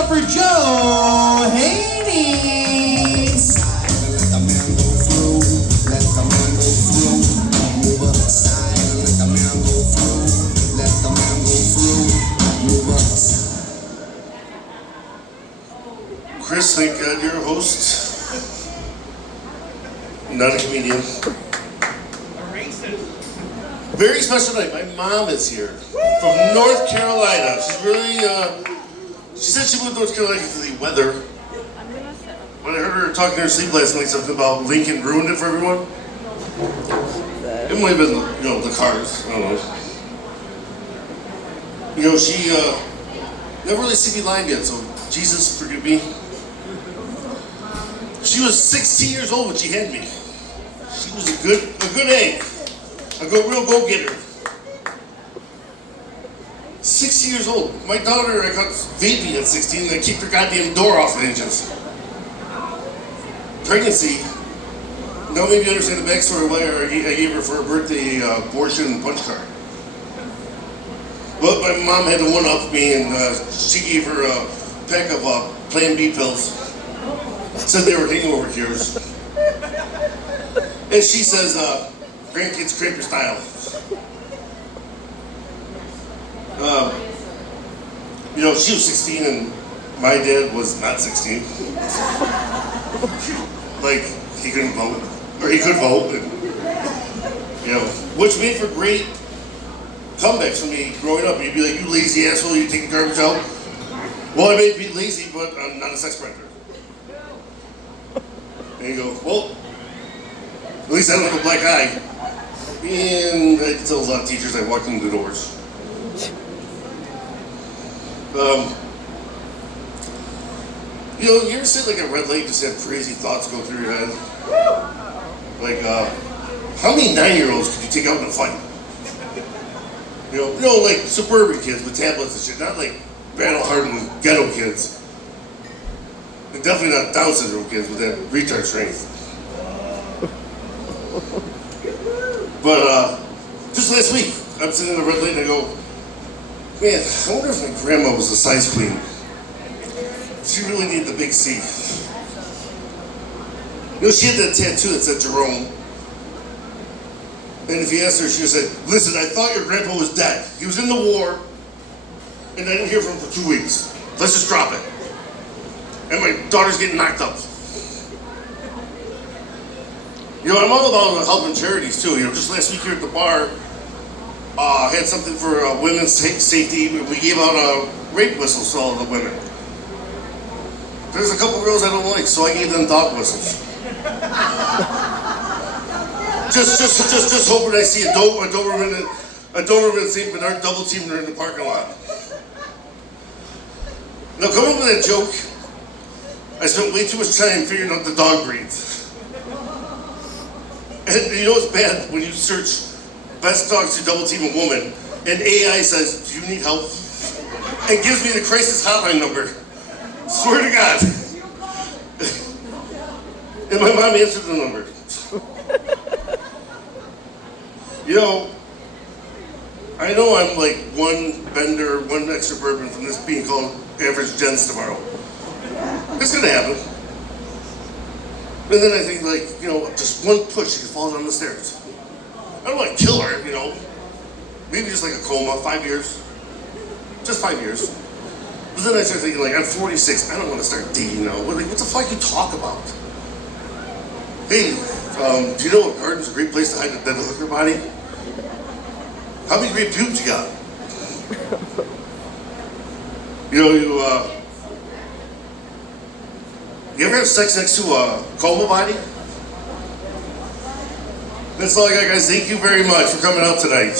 up for Joe Haney. Let the man go through. Let the man go through. Move aside. Let the man go through. Let the man go through. Move aside. Chris, thank God you're a host. Not a comedian. Very special night. My mom is here from North Carolina. She's really, she said she moved to North Carolina for the weather. When I heard her talking in her sleep last night, something about Lincoln ruined it for everyone. It might have been, the cars. I don't know. She never really seen me live yet, so Jesus, forgive me. She was 16 years old when she had me. She was a good egg. A real go-getter. 60 years old. My daughter, I got vaping at 16 and I kicked her goddamn door off the hinges. Pregnancy. Now maybe you understand the backstory why I gave her for her birthday abortion punch card. But my mom had to one-up me and she gave her a pack of Plan B pills. Said they were hangover cures. And she says, grandkids cramp your style. She was 16 and my dad was not 16. Like, he couldn't vote. Or he could vote. And, which made for great comebacks for me growing up. You'd be like, you lazy asshole, you take the garbage out. Well, I may be lazy, but I'm not a sex predator. And you go, well, at least I don't have a black eye. And I tell a lot of teachers I walked in the doors. You ever sit like at red light just have crazy thoughts go through your head? Like, how many 9-year-olds could you take out in a fight? Like suburban kids with tablets and shit, not like battle-hardened ghetto kids. And definitely not Down syndrome kids with that retard strength. But just last week, I'm sitting in the red light and I go, man, I wonder if my grandma was a size queen. She really needed the big C. She had that tattoo that said Jerome. And if you asked her, she would say, listen, I thought your grandpa was dead. He was in the war, and I didn't hear from him for 2 weeks. Let's just drop it. And my daughter's getting knocked up. I'm all about helping charities too. Just last week here at the bar, I had something for women's safety. We gave out rape whistles to all the women. There's a couple girls I don't like, so I gave them dog whistles. just hoping I see a Doberman and St. Bernard double teaming her in the parking lot. Now, coming up with that joke, I spent way too much time figuring out the dog breeds. And it's bad when you search best dogs to double team a woman, and AI says, do you need help? And gives me the crisis hotline number. Swear to God. And my mom answered the number. I know I'm like one bender, one extra bourbon from this being called Average Gens tomorrow. It's gonna happen. And then I think just one push, she can fall down the stairs. I don't want to kill her, Maybe just like a coma, 5 years. Just 5 years. But then I start thinking, I'm 46, I don't want to start dating now. What the fuck you talk about? Hey, do you know a garden's a great place to hide a dead hooker body? How many great pubes you got? You ever have sex next to a coma body? That's all I got, guys. Thank you very much for coming out tonight.